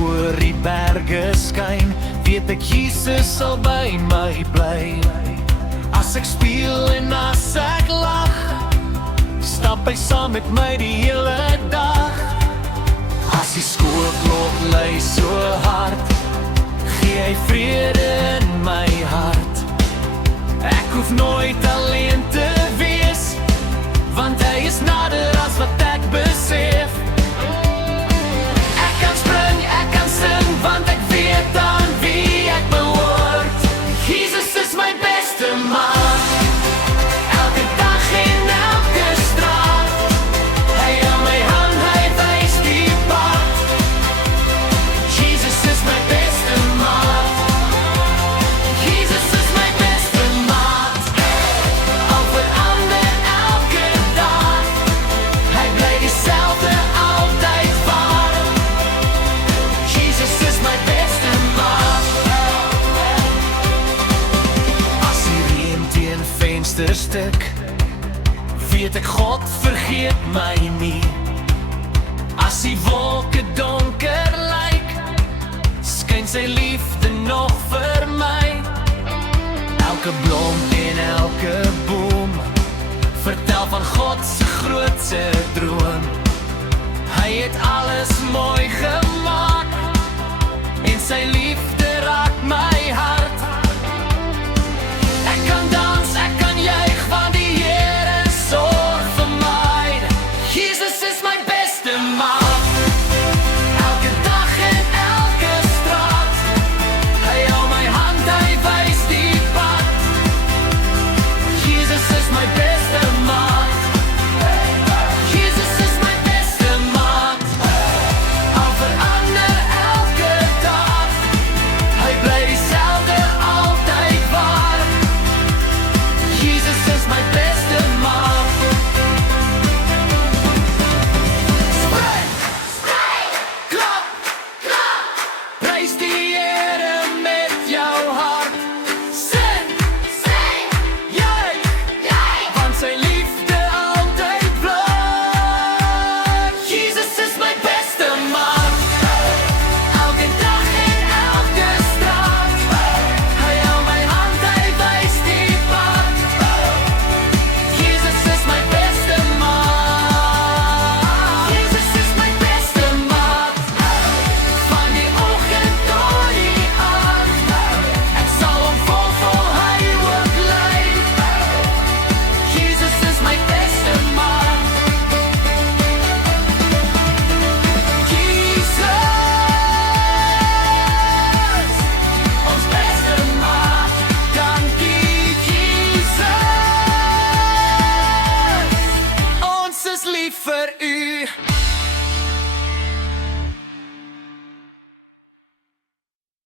oor die berge skyn, weet ek Jesus sal by my bly. As ek speel en as ek lag, stap hy saam met my die hele dag. As die skoolklok lui so hard, gee hy vrede in my hart. Ek hoef nooit alleen te wees, want hy is nader as wat ek besef. Ek kan spring, ek kan sing, want ek weet aan wie ek behoort. Jesus is my beste maat, elke dag en elke straat. Hy hou my hand, hy wys die pad. Jesus is my beste maat, Jesus is my beste maat. Al verander elke dag, hy bly dieselfde altyd waar. Jesus is my beste maat. As die reën teen vensters stik, weet ek God vergeet my nie. As die wolke donker lyk, skyn sy liefde nog vir my. Elke blom en elke boom vertel van God se grootste droom. Hy het alles mooi gemaak, en sy liefde raak my hart. Ek kan dans, ek kan juig, want die Here sorg vir my. Jesus is my beste maat, elke dag en elke straat. Hy hou my hand, hy wys die pad. Jesus is my beste maat, Jesus is my beste maat. Al verander elke dag, hy bly dieselfde altyd waar. Jesus is my beste maat. Spring, klap, prys die Here met jou hart. Sing, juich, want sy liefde altyd bly. Jesus is my beste maat, elke dag en elke straat. Hy hou my hand, hy wys die pad. Jesus is my beste maat, Jesus is my beste maat. Van die oggend tot die aand, ek sal hom vol hy ook lei. Jesus is my beste maat, Jesus, ons beste maat. Dankie Jesus, ons is lief vir u.